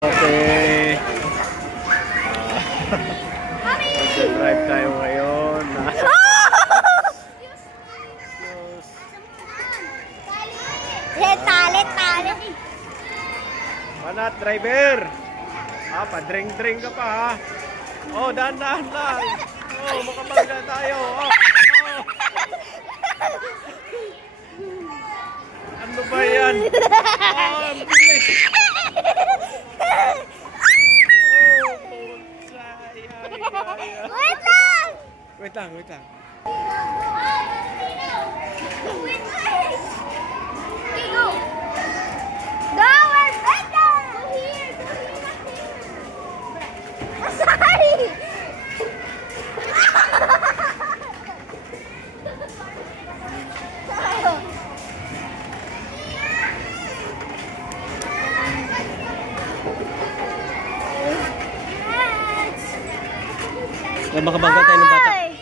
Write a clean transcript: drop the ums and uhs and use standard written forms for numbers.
Okay. Mag-drive tayo ngayon. Tali. Manat, driver. Pa-drink-drink ka pa ha. Oh, dahan-dahan lang. Oh, makapagda tayo. Oh. Ano ba yan? Ang bilis. Wait lang. Okay, go. Go, we're better. Go here. Sorry. Makabangga tayo ng bata.